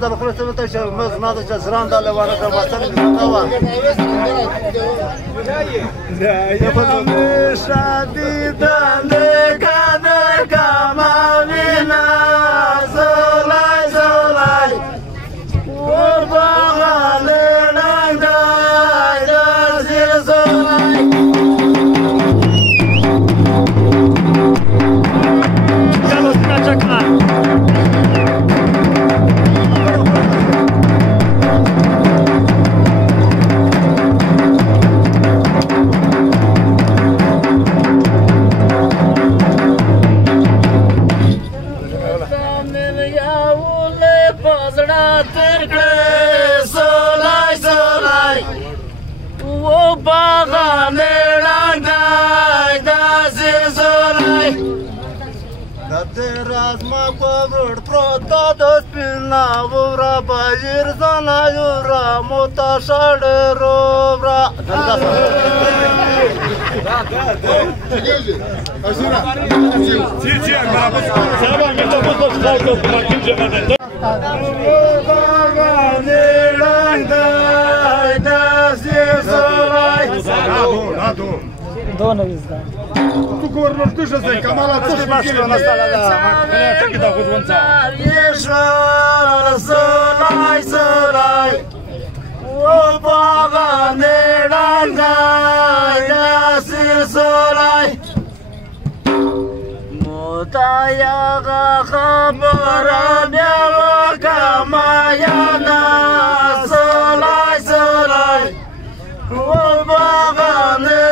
دل خلاص تبتش مز نادش زران دل وانا كربستان كتاوا يا شادي دل كدر كمالنا زلاي زلاي وبغال ننداي دزير زلاي يلا تنجكنا Teraz ma powrót proto do spina wura bajir zana yura mota shaderobra Dono izda. Tu gorno duże zajka, mala coś masz na stole, ale czekaj do chudłąca. Solaj, solaj, obawany rangaj, nasir solaj. Mutayaga khabara miała kamayana, solaj, solaj, obawany